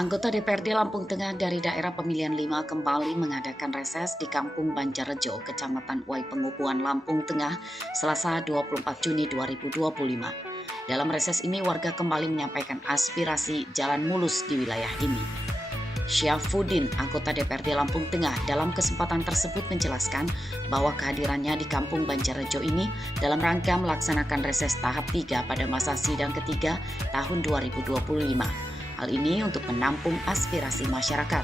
Anggota DPRD Lampung Tengah dari daerah pemilihan 5 kembali mengadakan reses di Kampung Banjarrejo, Kecamatan Uai Pengubuan, Lampung Tengah, Selasa 24 Juni 2025. Dalam reses ini warga kembali menyampaikan aspirasi jalan mulus di wilayah ini. Syafuddin, anggota DPRD Lampung Tengah, dalam kesempatan tersebut menjelaskan bahwa kehadirannya di Kampung Banjarrejo ini dalam rangka melaksanakan reses tahap 3 pada masa sidang ketiga tahun 2025. Hal ini untuk menampung aspirasi masyarakat.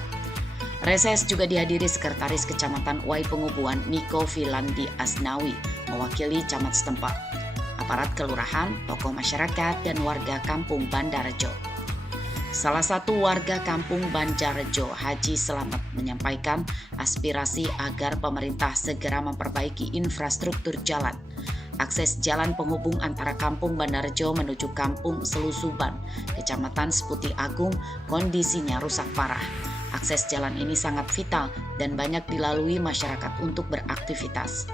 Reses juga dihadiri Sekretaris Kecamatan Uai Pengubuan Niko Filandi Asnawi mewakili camat setempat, aparat kelurahan, tokoh masyarakat, dan warga Kampung Banjarrejo. Salah satu warga Kampung Banjarrejo, Haji Selamat, menyampaikan aspirasi agar pemerintah segera memperbaiki infrastruktur jalan. Akses jalan penghubung antara Kampung Banjarrejo menuju Kampung Selusuban, Kecamatan Seputi Agung, kondisinya rusak parah. Akses jalan ini sangat vital dan banyak dilalui masyarakat untuk beraktivitas.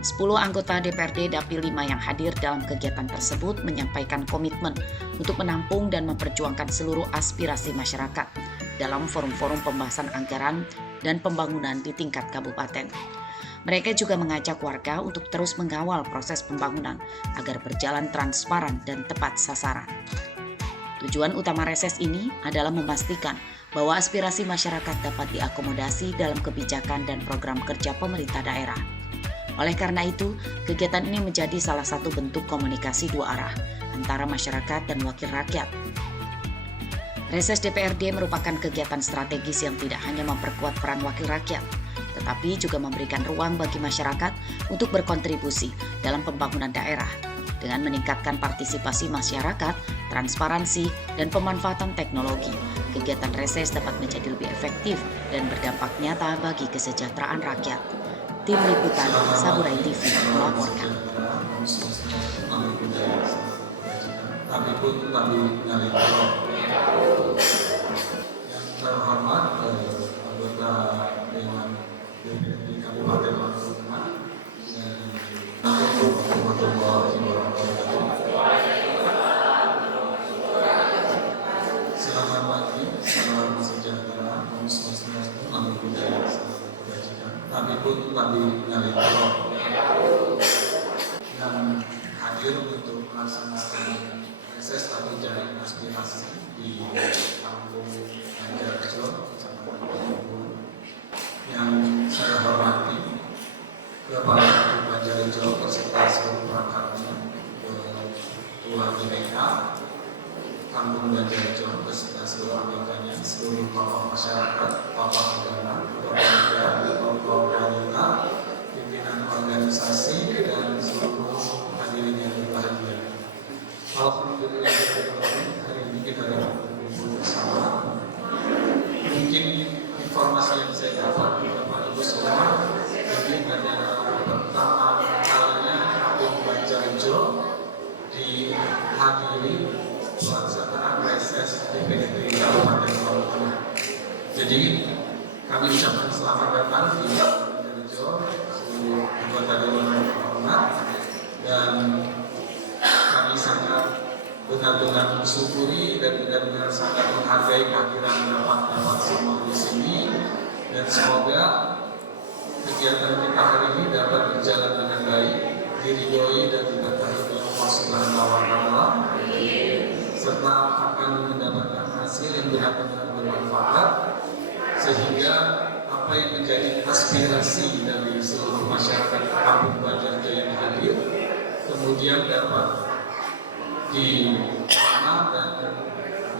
10 anggota DPRD Dapil 5 yang hadir dalam kegiatan tersebut menyampaikan komitmen untuk menampung dan memperjuangkan seluruh aspirasi masyarakat dalam forum-forum pembahasan anggaran dan pembangunan di tingkat kabupaten. Mereka juga mengajak warga untuk terus mengawal proses pembangunan agar berjalan transparan dan tepat sasaran. Tujuan utama reses ini adalah memastikan bahwa aspirasi masyarakat dapat diakomodasi dalam kebijakan dan program kerja pemerintah daerah. Oleh karena itu, kegiatan ini menjadi salah satu bentuk komunikasi dua arah antara masyarakat dan wakil rakyat. Reses DPRD merupakan kegiatan strategis yang tidak hanya memperkuat peran wakil rakyat, tetapi juga memberikan ruang bagi masyarakat untuk berkontribusi dalam pembangunan daerah. Dengan meningkatkan partisipasi masyarakat, transparansi, dan pemanfaatan teknologi, kegiatan reses dapat menjadi lebih efektif dan berdampak nyata bagi kesejahteraan rakyat. Tim Liputan Saburai TV melaporkan. Kami pun kami yang terhormat anggota Dewan di Kabupaten Lampung Tengah, selamat pagi, salam sejahtera, Om Swastiastu, Namo Buddhaya, salam kebajikan. Kami pun kami yang hadir untuk melaksanakan reses tadi jaring aspirasi di Kampung Banjarrejo, Kecamatan Penghubung. Yang saya hormati Kepala Kampung Banjarrejo beserta seluruh perangkatnya, Ketua BPK Kampung Banjarrejo beserta seluruh anggotanya, seluruh tokoh masyarakat, tokoh agama, tokoh pemuda, tokoh wanita, pimpinan organisasi, dan seluruh hadirin yang berbahagia. Alhamdulillah, hari ini kita dapat berkumpul bersama. Mungkin informasi yang saya dapat Bapak Ibu semua, ini adalah pertama kalinya Kampung Banjarrejo dihadiri pelaksanaan reses DPRD Kabupaten Lampung Tengah. Jadi kami ucapkan selamat datang di Banjarrejo, seluruh anggota dewan yang terhormat, dan kami sangat benar-benar mensyukuri dan benar-benar sangat menghargai kehadiran Bapak semua di sini, dan semoga kegiatan kita hari ini dapat berjalan dengan baik, diridhoi dan diberkahi oleh Allah Subhanahu wa Ta'ala, serta akan mendapatkan hasil yang benar-benar bermanfaat, sehingga apa yang menjadi aspirasi dari seluruh masyarakat Kampung Banjarrejo yang hadir kemudian dapat diterima dan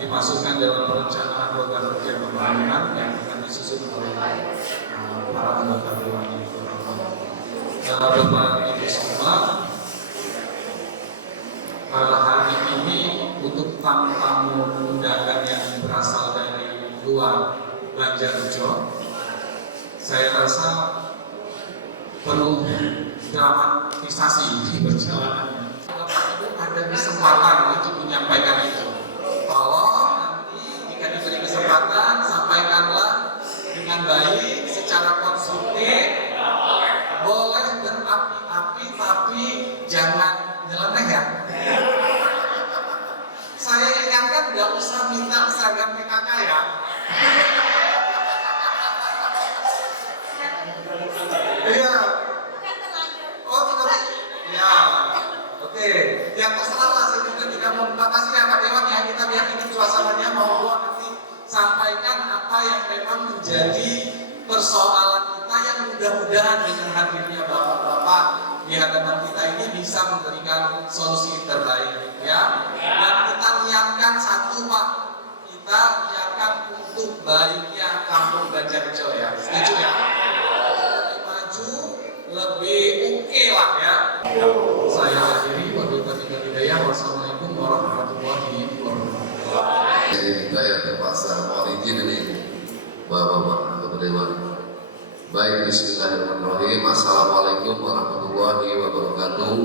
dimasukkan dalam perencanaan program kerja pembangunan yang akan disusun oleh para anggota dewan yang terhormat. Bapak Ibu semua, hari ini untuk tamu-tamu undangan yang berasal dari luar Banjarrejo, saya rasa perlu dramatisasi di perjalanannya. Bapak Ibu ada kesempatan untuk menyampaikan itu. Tolong nanti jika diberi kesempatan, sampaikanlah dengan baik, secara konstruktif. Boleh berapi-api, tapi jangan nyeleneh ya. Saya ingatkan nggak usah minta seragam PKK ya. Iya. Oh tidak. Ya. Oke. Yang terserah lah, saya juga tidak mau membatasi ya Pak Dewan ya. Kita lihat ini suasananya, mau nanti sampaikan apa yang memang menjadi persoalan kita yang mudah-mudahan dengan hadirnya bapak-bapak di hadapan kita ini bisa memberikan solusi terbaik ya. Dan kita niatkan satu Pak, kita niatkan untuk baiknya Kampung Banjarrejo ya. Setuju ya? Lebih maju, lebih oke lah ya. Saya akhiri, wabillahi taufiq wal hidayah. Wassalamualaikum warahmatullahi wabarakatuh. Jadi kita yang terpaksa mohon izin ini Bapak-bapak anggota Dewan. Baik, bismillahirrahmanirrahim. Assalamualaikum warahmatullahi wabarakatuh.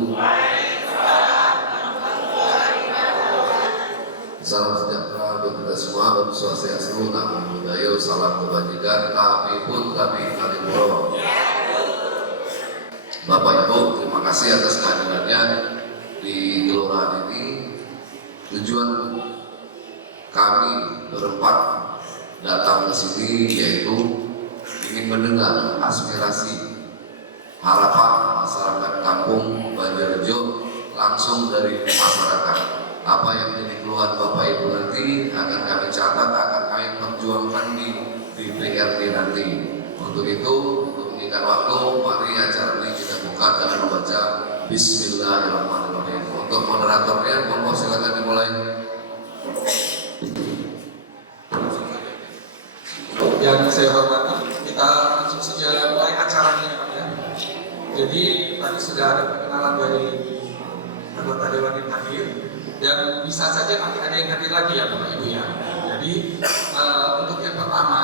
Salam sejahtera untuk kita semua, Om Swastiastu, Namo Buddhaya, salam kebajikan, kami pun kami Kalipuro. Bapak Ibu, terima kasih atas kehadirannya di kelurahan ini. Tujuan kami berempat datang ke sini yaitu ingin mendengar aspirasi, harapan masyarakat Kampung Banjarrejo langsung dari masyarakat. Apa yang jadi keluhan Bapak Ibu nanti akan kami catat, akan kami perjuangkan di DPRD nanti. Untuk itu, untuk meningkat waktu, mari acara ini kita buka dengan membaca Bismillahirrahmanirrahim. Untuk moderatornya, monggo silakan dimulai. Yang saya hormati, kita langsung saja mulai acaranya Pak ya. Jadi tadi sudah ada perkenalan dari anggota Dewan yang hadir, dan bisa saja nanti ada yang hadir lagi ya Bapak Ibu ya. Jadi untuk yang pertama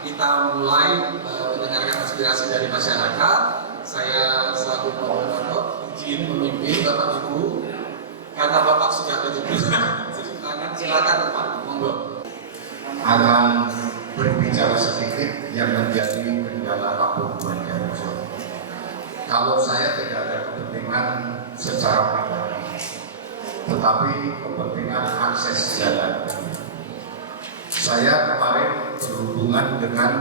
kita mulai mendengarkan aspirasi dari masyarakat. Saya selaku moderator izin memimpin Bapak Ibu karena Bapak sudah tunjuk tangan, silakan Pak, monggo. Akan berbicara sedikit yang menjadi kendala Kampung Banjarrejo. Kalau saya tidak ada kepentingan secara pribadi, tetapi kepentingan akses jalan. Saya kemarin berhubungan dengan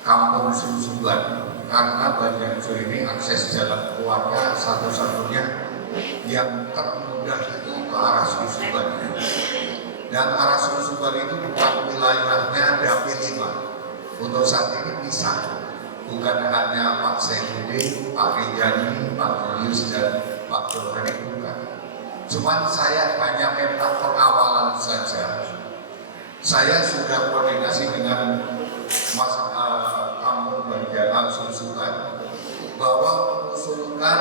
Kampung Susuban karena Banjarrejo ini akses jalan keluarga satu-satunya yang termudah itu ke arah Susuban. Dan arah Susuban itu bukan wilayahnya Dapil 5. Untuk saat ini bisa, bukan hanya Pak Saifuddin, Pak Rijani, Pak Julius dan Pak Dohani, bukan. Cuman saya hanya minta pengawalan saja. Saya sudah koordinasi dengan Kampung Banjarrejo Susuban bahwa mengusulkan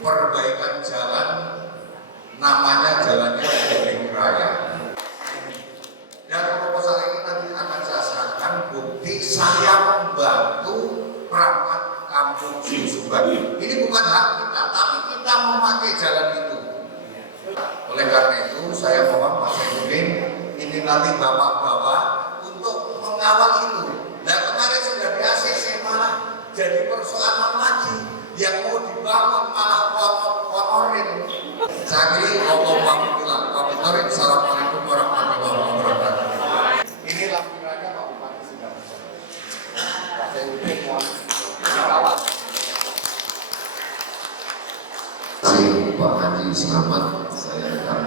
perbaikan jalan, namanya jalannya Ring Raya. Dan proposal ini nanti akan saya serahkan bukti saya membantu perangkat Kampung Susuban. Ini bukan hak kita, tapi kita memakai jalan itu. Oleh karena itu saya mohon Pak Saifuddin, ini nanti bapak-bapak untuk mengawal itu. Dan kemarin sudah di ACC malah jadi persoalan lagi yang mau dibangun malah konorin. Saya kira Allah bilang, Assalamualaikum warahmatullahi wabarakatuh. Ini lampirannya Pak Bupati sudah Pak Saifuddin mohon dikawal. Pak Haji Selamat, saya akan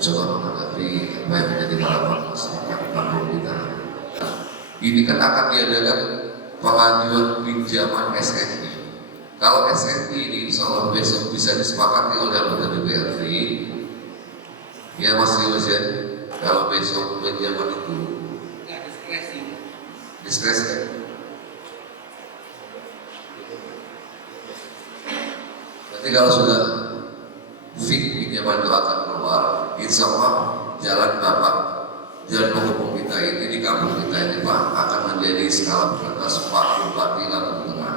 coba menanggapi apa yang menjadi harapan masyarakat Kampung kita. Ini kan akan diadakan pengajuan pinjaman SNI. Kalau SNI ini insya Allah besok bisa disepakati oleh anggota DPRD, ya Mas Yunus ya, kalau besok pinjaman itu diskresi. Berarti kalau sudah fix pinjaman itu akan keluar, insya Allah jalan Bapak, jalan penghubung kita ini di kampung kita ini Pak akan menjadi skala prioritas Pak Bupati Lampung Tengah.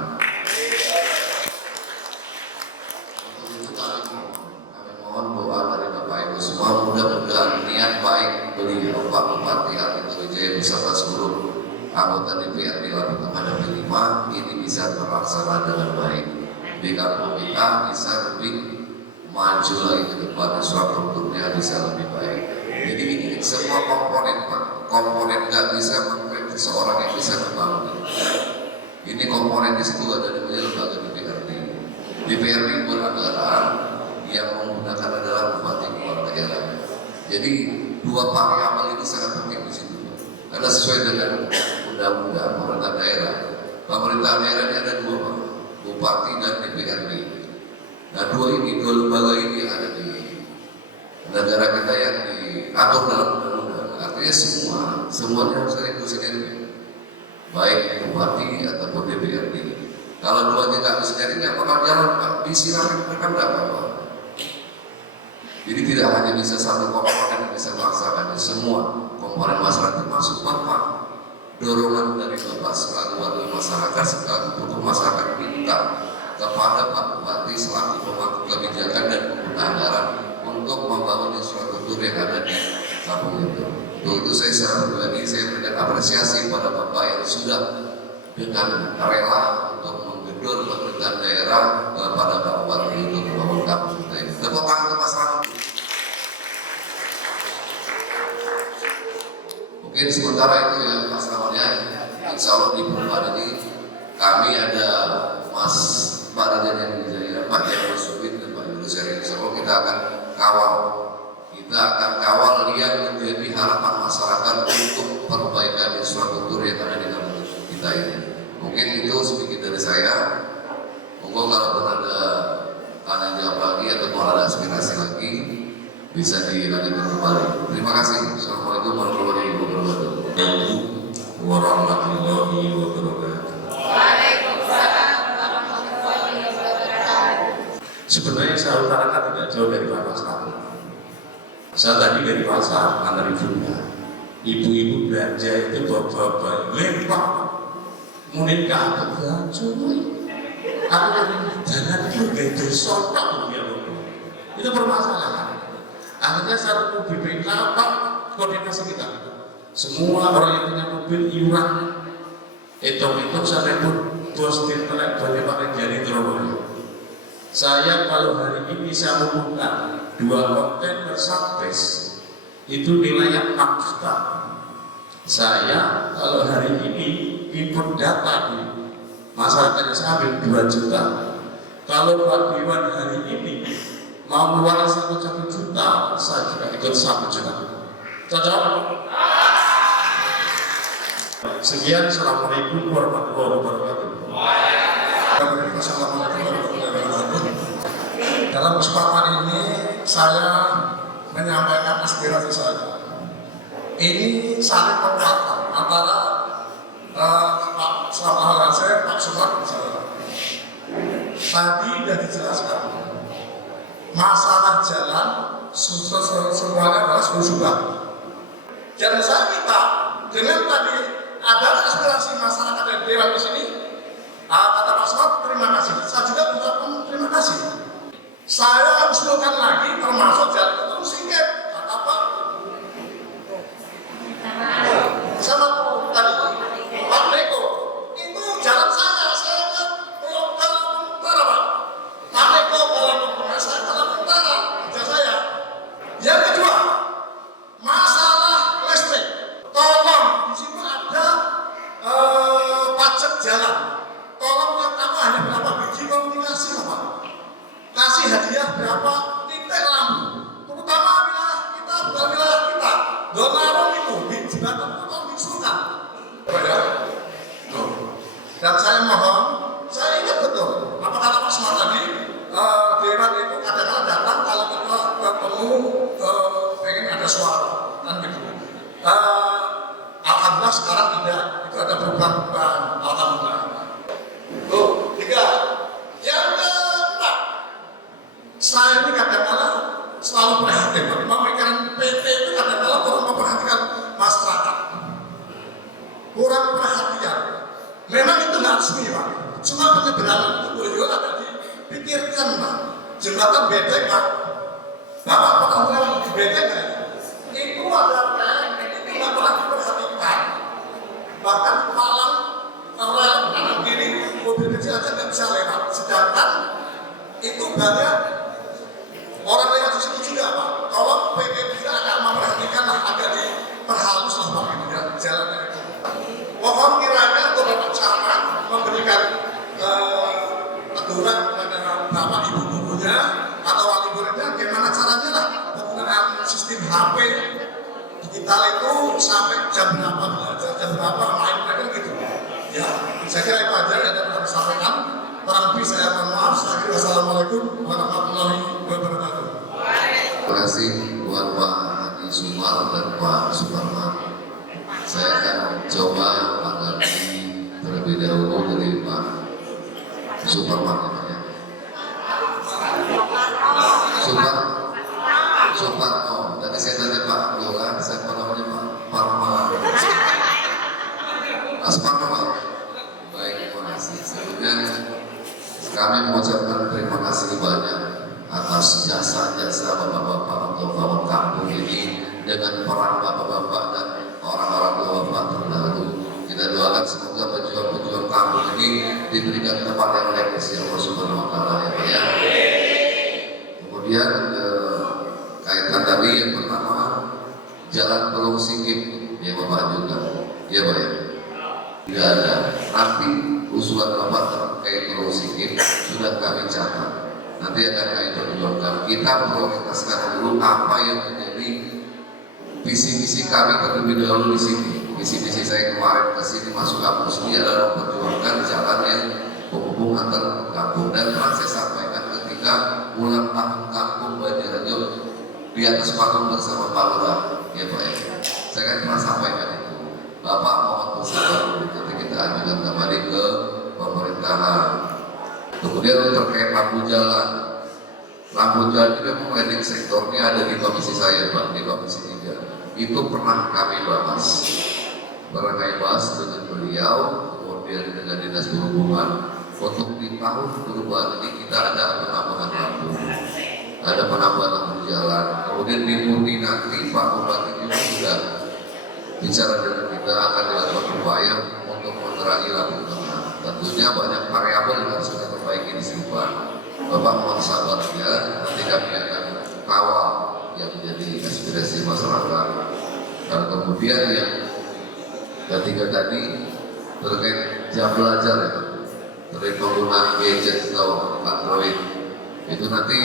Untuk itu kami mohon doa dari Bapak Ibu semua, mudah-mudahan niat baik beliau Pak Bupati Ardhito Wijaya beserta seluruh anggota DPRD Lampung Tengah dan 5 ini bisa terlaksana dengan baik. Di kampung kita bisa lebih maju lagi ke depan, infrastrukturnya bisa lebih baik. semua komponen Pak. Komponen nggak bisa mengklaim seseorang yang bisa membangun. Ini komponen di situ ada di lembaga DPRD. DPRD beranggaran yang menggunakan adalah bupati kepala daerah. Jadi dua variabel ini sangat penting di situ. Karena sesuai dengan undang-undang pemerintah daerah. Pemerintah daerah ini ada dua Pak, bupati dan DPRD. Nah dua lembaga ini yang ada di negara kita yang diatur dalam undang-undang. Artinya semuanya harus ada sinergi, baik bupati ataupun DPRD. Kalau duanya nggak sinergi, apakah jalan Pak? Disiram kan nggak apa-apa. Jadi tidak hanya bisa satu komponen yang bisa melaksanakan, semua komponen masyarakat termasuk Bapak. Dorongan dari Bapak selaku warga masyarakat, selaku untuk masyarakat minta kepada Pak Bupati selaku pemangku kebijakan dan anggaran untuk membangun infrastruktur yang ada di kampung itu. Untuk itu saya secara pribadi saya berikan apresiasi pada Bapak yang sudah dengan rela untuk menggedor pemerintahan daerah pada Pak Bupati untuk membangun kampung kita ini. Tepuk tangan untuk masyarakat. Mungkin sementara itu ya Mas Ramadnya, insya Allah di perubahan ini kami ada Mas Pak Raden Wijaya, Pak Jarwo Subin dan Pak Yunus Seri. Insya Allah kita akan kawal yang menjadi harapan masyarakat untuk perbaikan infrastruktur yang ada di kampung kita ini. Mungkin itu sedikit dari saya. Monggo kalau ada tanya jawab lagi atau mau ada aspirasi lagi bisa dilanjutkan kembali. Terima kasih. Assalamualaikum warahmatullahi wabarakatuh. Warahmatullahi wabarakatuh. Waalaikumsalam warahmatullahi wabarakatuh. Sebenarnya saya utarakan tidak jauh dari pasar. Saya tadi dari pasar antar ibu-ibu belanja itu bapak-bapak lempar menikah atau belanja. Aku jangan itu gede sotak itu permasalahan. Akhirnya saya mau BPK Pak koordinasi kita. Semua orang yang punya mobil iuran hitung-hitung sampai pun bos tintelek banyak pakai jari terlalu. Saya kalau hari ini saya membuka 2 kontainer Subway itu nilainya 6 juta. Saya kalau hari ini input data di masyarakatnya saya ambil 2 juta. Kalau Pak Dewan hari ini mau mengeluarkan 1 juta, saya juga ikut 1 juta. Cocok? Sekian, Assalamualaikum warahmatullahi wabarakatuh. Assalamualaikum warahmatullahi wabarakatuh. Dalam kesempatan ini saya menyampaikan aspirasi saya. Ini saling menguatkan antara Pak Selamat Hasan, Pak Sumar, misalnya. Tadi sudah dijelaskan masalah jalan semuanya adalah sudah. Dan saya minta dengan tadi ada aspirasi masyarakat dari Dewan di sini. Kata Pak Sumar, terima kasih. Saya juga mengucapkan terima kasih. Saya usulkan lagi termasuk jalan itu singkat. Kata Pak sama tadi Pak Leko itu jalan saya kalau utara Pak. Pak Leko kalau menggunakan saya kalau utara kerja saya. Yang kedua masalah listrik. Tolong di situ ada pajak jalan. Tolong yang tambah hanya berapa biji komunikasi Pak. Kasih hadiah berapa titik lampu. Terutama wilayah kita bukan wilayah kita. Donarum itu di jembatan itu kan diusulkan. Dan saya mohon, saya ingat betul apa kata Pak Sumar tadi, Dewan itu kadang-kadang datang kalau kita ketemu pengen ada suara kan gitu. Alhamdulillah sekarang tidak, itu ada perubahan. Alhamdulillah. Tuh, 3. Yang keempat, saya ini kadang-kadang selalu prihatin, memikirkan PT itu kadang-kadang kurang memperhatikan masyarakat, kurang perhatian. Memang itu nggak resmi Pak, cuma penyeberangan itu boleh ada dipikirkan Pak. Jembatan bedek Pak, Bapak pernah di bedek kan? Itu ada rel, itu nggak pernah diperhatikan. Bahkan malam rel kanan kiri mobil kecil aja nggak bisa lewat. Sedangkan itu banyak orang lewat di situ juga Pak. Tolong PT bisa agak memperhatikan agar digital itu sampai jam berapa belajar, jam berapa main kan gitu. Ya, saya kira itu aja yang dapat kami sampaikan. Kurang lebih saya mohon maaf. Wassalamualaikum warahmatullahi wabarakatuh. Terima kasih buat Pak Haji Sumar dan Pak Suparman. Saya akan coba mengerti terlebih dahulu dari Pak Suparman namanya. Suparman. Tadi saya tanya Pak Yola, saya namanya Pak Parman. Asparman. Baik, terima kasih. Sebelumnya kami mengucapkan terima kasih banyak atas jasa-jasa bapak-bapak untuk bangun kampung ini dengan peran bapak-bapak dan orang-orang tua bapak terdahulu. Kita doakan semoga pejuang-pejuang kampung ini diberikan tempat yang layak di Allah Subhanahu wa Ta'ala ya Pak ya. Kemudian kaitan tadi yang pertama jalan Pulau Sikip ya Bapak juga ya Pak ya. Tidak ada nanti usulan Bapak terkait Pulau Sikip sudah kami catat. Nanti akan kami perjuangkan. Kita prioritaskan dulu apa yang menjadi visi-misi kami terlebih dahulu di sini. Visi-misi saya kemarin ke sini masuk kampus ini adalah memperjuangkan jalan yang penghubung antar kampung, dan pernah saya sampaikan ketika ulang tahun kampung Banjarjo di atas patung bersama Pak Lurah ya Pak ya. Saya kan pernah sampaikan itu. Bapak mohon bersabar nanti kita ajukan kembali ke pemerintahan. Kemudian terkait lampu jalan itu memang landing sektornya ada di komisi saya Pak, di komisi 3. Itu pernah kami bahas dengan beliau, kemudian dengan dinas perhubungan. Untuk di tahun perubahan ini kita ada penambahan lampu, ada penambahan lampu jalan. Kemudian di Murni nanti Pak Bupati juga sudah bicara dengan kita akan dilakukan upaya untuk menerangi lampu tengah. Tentunya banyak variabel yang harus kita perbaiki di sini Pak. Bapak mohon sabar ya, nanti kami akan kawal yang menjadi aspirasi masyarakat. Dan kemudian yang ketiga tadi terkait jam belajar ya, terkait penggunaan gadget atau Android itu nanti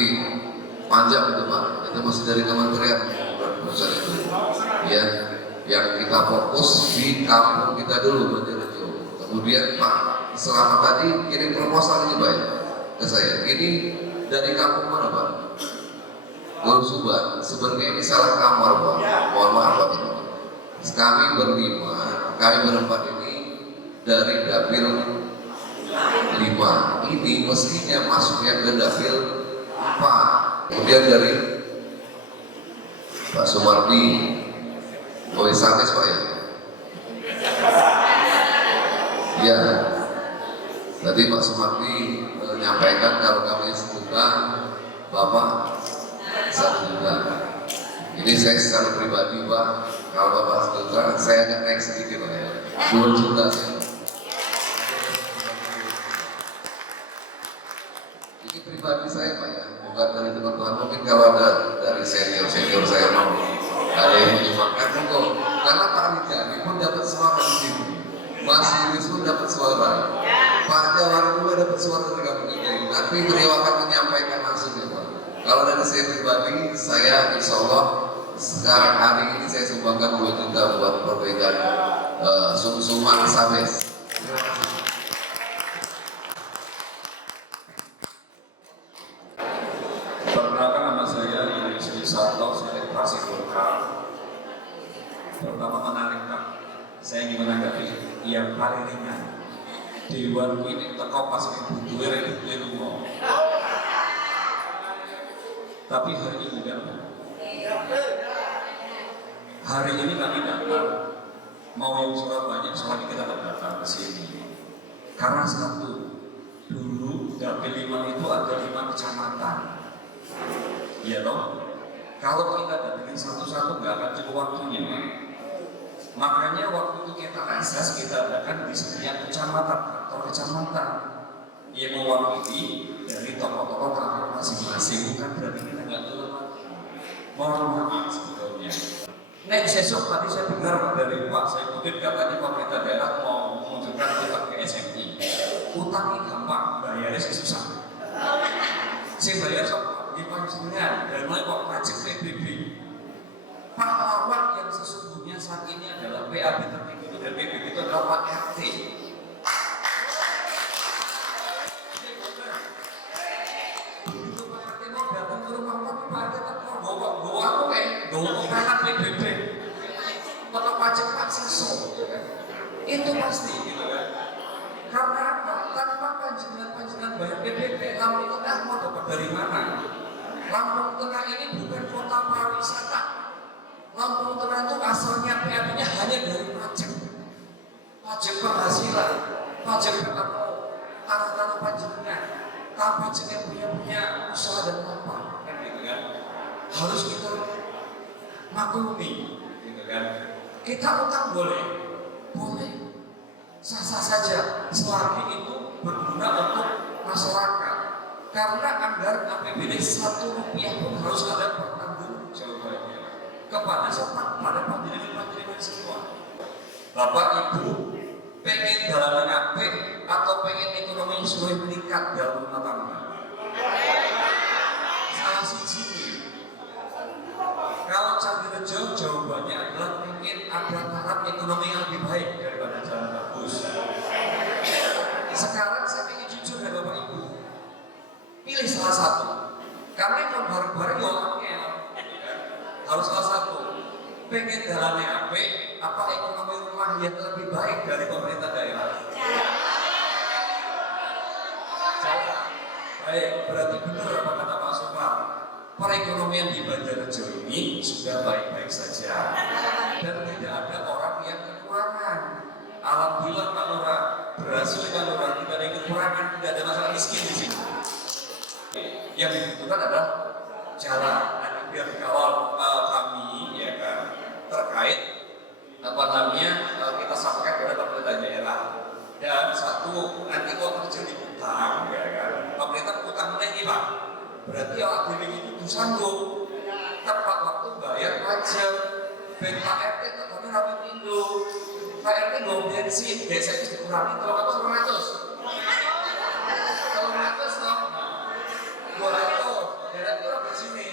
panjang itu Pak, itu masih dari kementerian perusahaan itu ya, yang kita fokus di kampung kita dulu Banjarjo. Kemudian Pak selama tadi kirim proposal ini Pak ya, ke saya, ini dari kampung mana Pak? Gol Subang. Sebenarnya ini salah kamar Pak, mohon maaf Pak. Kami berlima, kami berempat ini dari dapil 5, ini mestinya masuknya ke dapil 4. Kemudian dari Pak Sumardi, Sabes Pak ya. Ya, tadi Pak Sumardi menyampaikan kalau kami setuju Bapak 1 juta. Ini saya secara pribadi Pak, kalau Bapak setuju saya akan naik sedikit Pak ya, 10 juta ya. Ini pribadi saya Pak ya, bukan dari teman-teman. Mungkin kalau ada dari senior saya mau ada yang menyumbangkan monggo, karena Pak Rijani pun dapat suara di sini, Mas Yunis pun dapat suara, Pak Jawar juga dapat suara dari kampung ini. Nanti beliau akan menyampaikan langsung ya Pak. Kalau dari saya pribadi, saya insya Allah sekarang hari ini saya sumbangkan 2 juta buat perbaikan sumsumang Sabes. Terima kasih. Perkenalkan nama saya Yusri Sarto, saya fraksi Golkar. Pertama menarik Pak, saya ingin menanggapi yang paling ringan. Dewan ini teko pas butuh itu rumah. Tapi hari ini tidak. Hari ini kami datang, mau yang Surabaya, soalnya kita datang ke sini. Karena satu, dulu dapil 5 itu ada 5 kecamatan. Iya toh? Kalau kita datangin satu-satu nggak akan cukup waktunya. Makanya waktu itu kita reses, kita adakan di setiap kecamatan atau kecamatan yang mewakili dari tokoh-tokoh kantor masing-masing. Bukan berarti kita nggak turun lagi. Mohon maaf sebetulnya. Nek besok tadi saya dengar dari Pak Saifuddin katanya pemerintah daerah mau menunjukkan utang ke SMI. Utangnya gampang, bayarnya susah. Saya bayar sok di panjenengan dan mulai kok pajak PBB. pahlawan yang sesungguhnya saat ini adalah PAB tertinggi dan PBB itu adalah Pak RT. Begitu Pak RT mau datang ke rumah Pak RT tak mau bawa aku kayak PBB atau pajak akseso, itu pasti gitu kan. Karena apa? Tanpa panjenengan bayar PBB, Lampung Tengah mau dapat dari mana? Lampung Tengah ini bukan kota pariwisata. Lampung Tengah itu asalnya PAB-nya hanya dari pajak penghasilan, pajak tanah panjenengan, tanpa jenengan punya usaha dan apa, kan gitu kan? Harus kita maklumi, gitu kan? Kita utang boleh, sah-sah saja, selagi itu berguna untuk masyarakat. Karena anggaran APBD 1 rupiah pun harus ada pertanggungjawabannya kepada panjenengan semua. Bapak Ibu pengen dalam apik atau pengen ekonomi seluruh meningkat dalam rumah tangga? Salah siji. Kalau Canggirejo jawabannya adalah ingin ada taraf ekonomi yang lebih baik daripada jalan bagus. Sekarang saya ingin jujur ya Bapak Ibu, pilih salah satu. Karena kalau bareng-bareng ya orangnya harus salah satu. Pengen jalannya apik, apa ekonomi rumah yang lebih baik dari pemerintah daerah? Jawab. Baik, berarti benar apa kata Pak Sumar? Perekonomian di Banjarnegara ini sudah baik-baik saja dan tidak ada orang yang kekurangan. Alhamdulillah Pak Lurah, berhasil Pak Lurah, tidak ada yang kekurangan, tidak ada masalah miskin di sini. Yang dibutuhkan adalah jalan, nanti biar dikawal kami, ya kan, terkait apa namanya kita sampaikan kepada pemerintah daerah. Dan satu, nanti kalau terjadi utang, ya kan, pemerintah utang lagi Pak. Berarti awak diri itu sanggup tepat waktu bayar pajak. Ben Pak RT tetapnya rapi Indo. Pak RT nggak bensin, desa itu dikurangi 300. 300 loh. 200. Daerah itu di sini.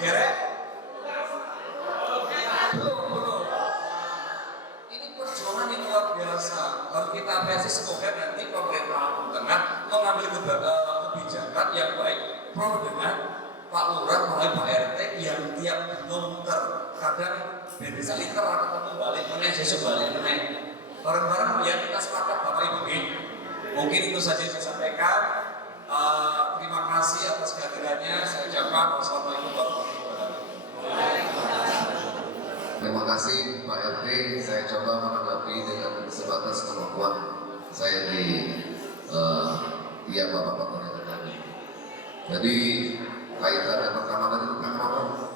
Gerek. Belum. Ini perjuangan yang luar biasa. Harus kita apresiasi, semoga nanti pemerintah Lampung Tengah mengambil kebijakan yang baik pro dengan Pak Lurah melalui Pak RT yang tiap belum terkadang bisa liter atau balik meneh sesuai balik meneh bareng-bareng ya kita sepakat Bapak Ibu. Mungkin itu saja yang saya sampaikan. Terima kasih atas kehadirannya. Saya ucapkan wassalamualaikum warahmatullahi wabarakatuh. Terima kasih Pak RT. Saya coba menanggapi dengan sebatas kemampuan saya di Bapak-Bapak yang tadi. Jadi kaitan yang pertama tadi tentang apa?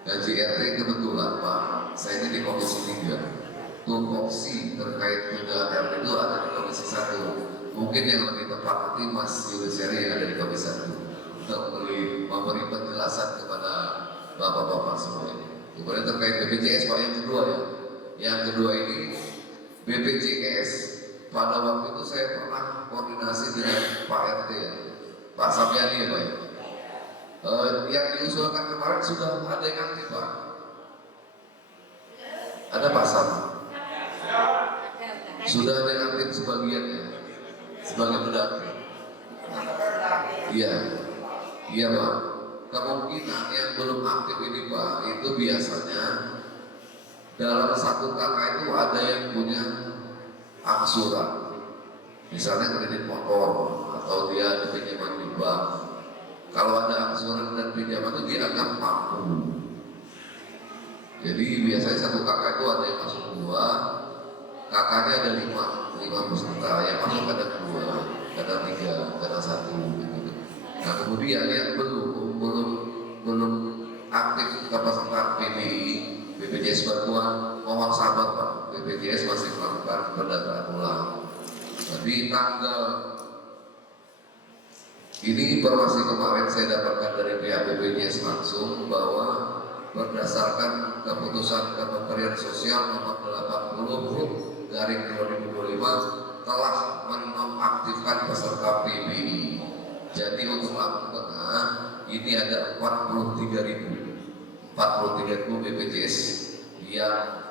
Gaji RT kebetulan Pak. Saya ini di Komisi 3. Tupoksi terkait tunjangan RT itu ada di Komisi 1. Mungkin yang lebih tepat nanti Mas Yuliseri yang ada di Komisi 1 untuk memberi penjelasan kepada Bapak-Bapak semua ini. Kemudian terkait BPJS Pak yang kedua ya. Yang kedua ini BPJS. Pada waktu itu saya pernah koordinasi dengan Pak RT ya, Pak Samyani ya Pak. Yang diusulkan kemarin sudah ada yang aktif Pak. Ada Pak Sam. Sudah ada yang aktif sebagian ya, sebagian sudah aktif. Iya Pak. Kemungkinan yang belum aktif ini Pak, itu biasanya dalam satu kakak itu ada yang punya angsuran, misalnya kredit motor atau dia pinjaman di bank. Kalau ada angsuran dan pinjaman itu dia akan mampu. Jadi biasanya satu kakak itu ada yang masuk 2, kakaknya ada 5 peserta, yang masuk ada 2, ada 3, ada 1 gitu. Nah kemudian yang belum aktif peserta PBI, BPJS bantuan, mohon sabar Pak. BPJS masih melakukan pendataan ulang. Tapi tanggal ini informasi kemarin saya dapatkan dari pihak BPJS langsung bahwa berdasarkan keputusan Kementerian Sosial nomor 80/2025 telah menonaktifkan peserta PBI. Jadi untuk Lampung Tengah ini ada 43.000 BPJS yang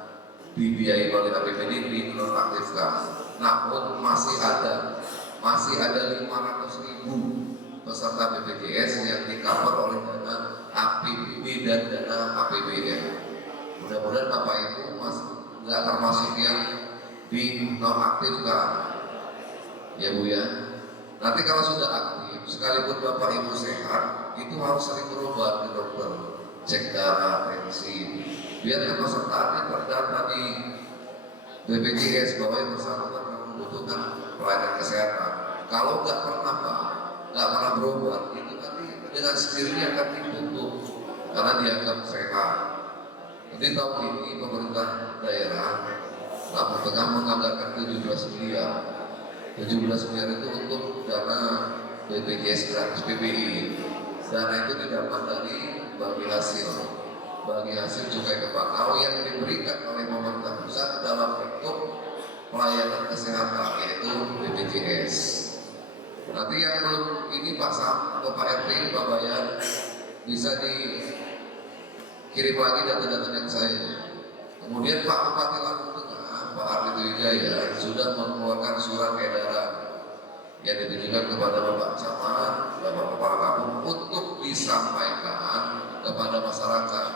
dibiayai oleh APBD dinonaktifkan. Namun masih ada 500.000 peserta BPJS yang di-cover oleh dana APBD dan dana APBN. Mudah-mudahan Bapak Ibu nggak termasuk yang dinonaktifkan, ya Bu ya. Nanti kalau sudah aktif, sekalipun Bapak Ibu sehat, itu harus sering berobat ke dokter, cek darah, tensi, biar kepesertaannya terdata di BPJS bahwa yang bersangkutan membutuhkan pelayanan kesehatan. Kalau nggak pernah berobat, itu nanti dengan sendirinya akan ditutup karena dianggap sehat. Jadi tahun ini pemerintah daerah Lampung Tengah menganggarkan 17 miliar itu untuk dana BPJS gratis PBI. Dana itu didapat dari bagi hasil cukai tembakau yang diberikan oleh pemerintah pusat dalam bentuk pelayanan kesehatan, yaitu BPJS. Nanti yang belum ini Pak Sam atau Pak RT, Pak Bayan, bisa dikirim lagi data-datanya ke saya. Kemudian Pak Bupati Lampung Tengah, Pak Ardito Wijaya, sudah mengeluarkan surat edaran yang ditujukan kepada Bapak Camat, Bapak Kepala Kampung untuk disampaikan kepada masyarakat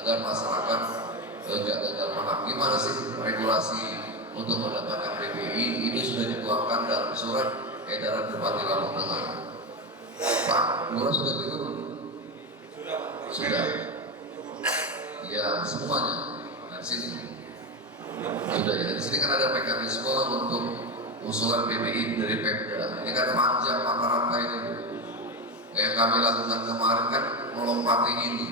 agar masyarakat enggak gagal paham. Gimana sih regulasi untuk mendapatkan PBI? Ini sudah dikeluarkan dalam surat edaran Bupati Lampung Tengah. Pak Lurah sudah turun? Sudah. Ya semuanya. Nah, di sini sudah ya. Di sini kan ada mekanisme untuk usulan PBI dari Pemda. Ini kan panjang mata-mata ini. Yang kami lakukan kemarin kan melompati ini.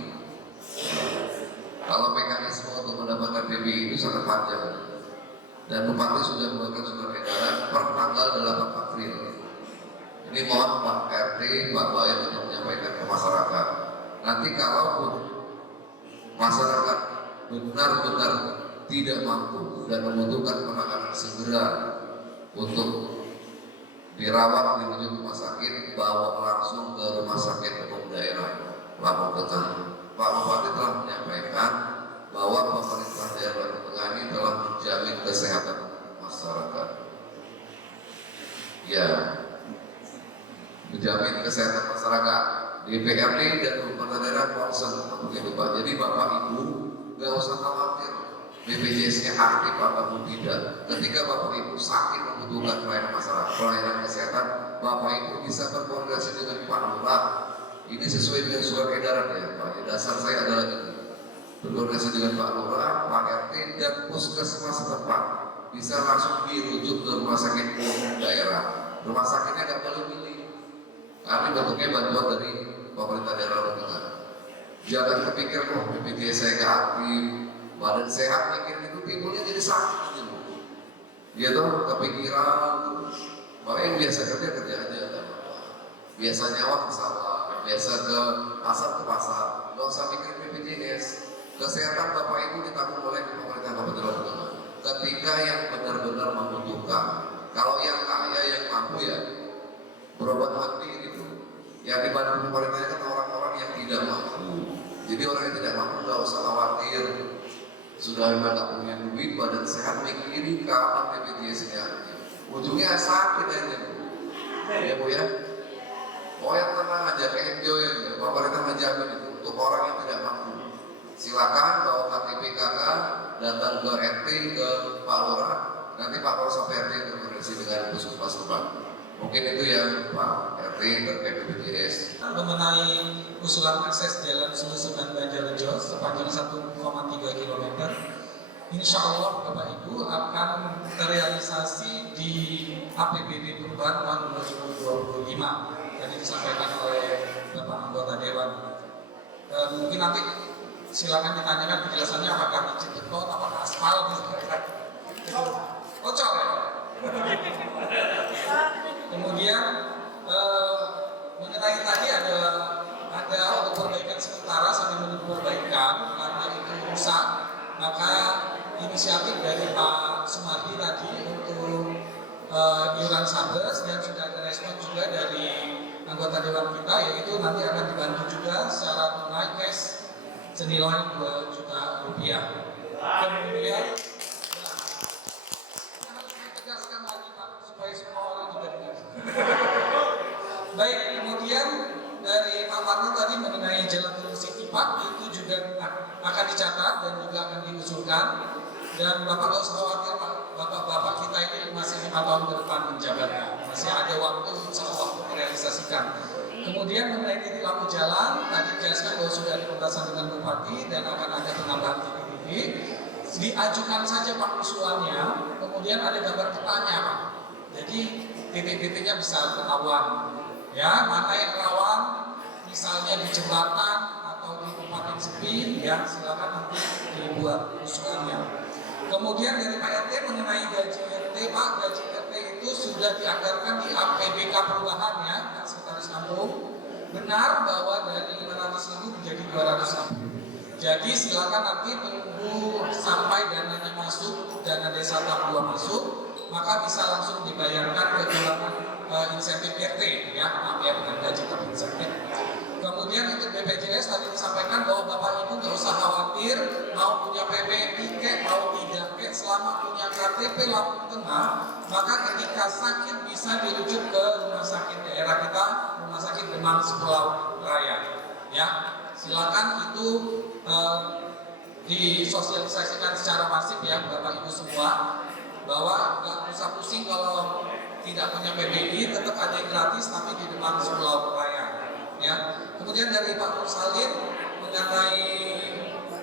Kalau mekanisme untuk mendapatkan PBI itu sangat panjang. Dan Bupati sudah membuatkan surat edaran per tanggal 8 April. Ini mohon Pak RT, Pak Bayan untuk menyampaikan ke masyarakat. Nanti kalau masyarakat benar-benar tidak mampu dan membutuhkan penanganan segera untuk dirawat dirujuk ke rumah sakit, bawa langsung ke rumah sakit umum daerah Lampung Tengah. Pak Bupati telah menyampaikan bahwa pemerintah daerah Lampung Tengah ini telah menjamin kesehatan masyarakat. Ya, menjamin kesehatan masyarakat. DPRD dan pemerintah daerah concern begitu Pak. Jadi Bapak Ibu nggak usah khawatir BPJS-nya aktif ataupun tidak. Ketika Bapak Ibu sakit membutuhkan pelayanan kesehatan, Bapak Ibu bisa berkoordinasi dengan Pak Lurah. Ini sesuai dengan surat edaran ya Pak. Dasar saya adalah ini. Berkoordinasi dengan Pak Lurah, Pak RT dan puskesmas setempat bisa langsung dirujuk ke rumah sakit umum daerah. Rumah sakitnya nggak boleh pilih. Kami bentuknya bantuan dari pemerintah daerah Lampung Tengah. Jangan kepikir BPJS saya nggak aktif, badan sehat mikir itu timbulnya jadi sakit. Dia tuh kepikiran, makanya yang biasa kerja aja. Biasa nyawa ke sawah, biasa ke pasar, nggak usah mikir BPJS. Kesehatan Bapak Ibu ditanggung oleh pemerintah Kabupaten Lampung Tengah. Ketika yang benar-benar membutuhkan, kalau yang kaya yang mampu ya berobat mandiri itu. Yang dibantu pemerintahnya kan orang-orang yang tidak mampu. Jadi orang yang tidak mampu nggak usah khawatir. Sudah memang nggak punya duit, badan sehat mikirin kapan BPJS-nya. Ujungnya sakit aja. Ya Bu ya. Oh yang tenang aja, enjoy aja. Pemerintah menjamin itu untuk orang yang tidak mampu. Silakan bawa KTP KK, datang ke RT, ke Pak Lurah. Nanti Pak Lurah sampai RT berkoordinasi dengan puskesmas tempat. Mungkin itu ya Pak RT terkait BPJS. Mengenai usulan akses jalan Sulusunan Banjarrejo sepanjang 1,3 km, insya Allah Bapak Ibu akan terrealisasi di APBD perubahan tahun 2025. Tadi disampaikan oleh Bapak Anggota Dewan. Mungkin nanti silakan ditanyakan penjelasannya apakah di beton, apakah aspal, gitu. Kocok ya. Kemudian mengenai tadi ada untuk perbaikan sementara sambil menunggu perbaikan karena itu rusak, maka inisiatif dari Pak Sumardi tadi untuk iuran Sabes dan sudah ada respon juga dari anggota dewan kita, yaitu nanti akan dibantu juga secara tunai cash senilai 2 juta rupiah. Kemudian tegaskan lagi Pak supaya semua orang juga dengar. Baik, kemudian dari Pak Parno tadi mengenai jalan tol City Pak, itu juga akan dicatat dan juga akan diusulkan. Dan Bapak nggak usah khawatir Pak, Bapak kita ini masih 5 tahun ke depan menjabatnya, masih ada waktu untuk merealisasikan. Kemudian mengenai titik lampu jalan, tadi dijelaskan bahwa sudah ada pembahasan dengan Bupati dan akan ada penambahan titik-titik. Diajukan saja Pak usulannya, kemudian ada gambar petanya Pak. Jadi titik-titiknya bisa ketahuan. Ya, mana yang rawan, misalnya di jembatan atau di tempat yang sepi, ya silakan nanti dibuat usulannya. Kemudian dari Pak RT mengenai gaji RT, Pak, gaji RT itu sudah dianggarkan di APBK perubahan ya, Pak Sekretaris Kampung. Benar bahwa dari 500.000 menjadi 200.000. Jadi silakan nanti tunggu sampai dananya masuk, dana desa tahap 2 masuk, maka bisa langsung dibayarkan ke keuangan insentif RT ya, maaf ya, bukan gaji tapi insentif. Kemudian untuk BPJS tadi disampaikan bahwa Bapak Ibu nggak usah khawatir mau punya PBI mau tidak selama punya KTP Lampung Tengah, maka ketika sakit bisa dirujuk ke rumah sakit daerah kita, Rumah Sakit Demang Sepulau Raya. Ya, silakan itu disosialisasikan secara masif ya Bapak Ibu semua, bahwa nggak usah pusing kalau tidak punya PBI, tetap ada yang gratis tapi di Demang Sepulau Raya. Ya. Kemudian dari Pak Mursalin mengenai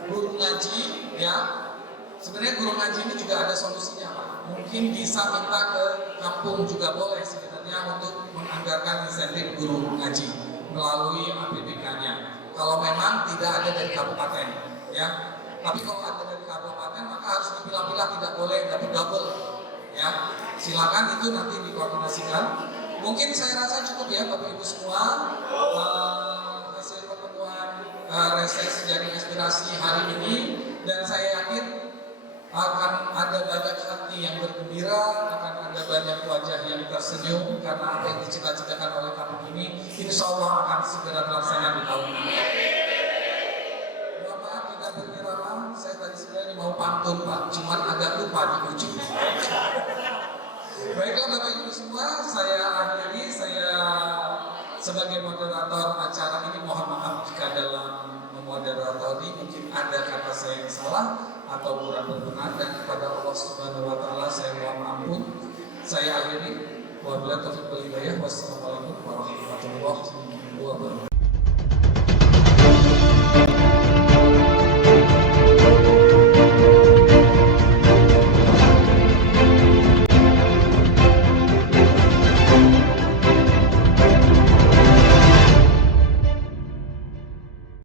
guru ngaji, ya sebenarnya guru ngaji ini juga ada solusinya Pak. Mungkin bisa minta ke kampung juga boleh sebenarnya untuk menganggarkan insentif guru ngaji melalui APBK-nya. Kalau memang tidak ada dari kabupaten, ya. Tapi kalau ada dari kabupaten maka harus dipilah-pilah, tidak boleh dapat double, ya. Silakan itu nanti dikoordinasikan. Mungkin saya rasa cukup ya Bapak Ibu semua, hasil pertemuan reses dari inspirasi hari ini, dan saya yakin akan ada banyak hati yang bergembira, akan ada banyak wajah yang tersenyum karena apa yang dicita-citakan oleh kampung ini insya Allah akan segera terlaksana di tahun ini. Mohon maaf tidak berkiraan, saya tadi sebenarnya mau pantun Pak, cuman agak lupa di ujung. Baiklah Bapak Ibu semua, saya akhiri, saya sebagai moderator acara ini mohon maaf jika dalam memoderatori mungkin ada kata saya yang salah atau kurang berkenan, dan kepada Allah Subhanahu wa taala saya mohon ampun. Saya akhiri, wabillahi taufiq wal hidayah, wassalamualaikum warahmatullahi wabarakatuh.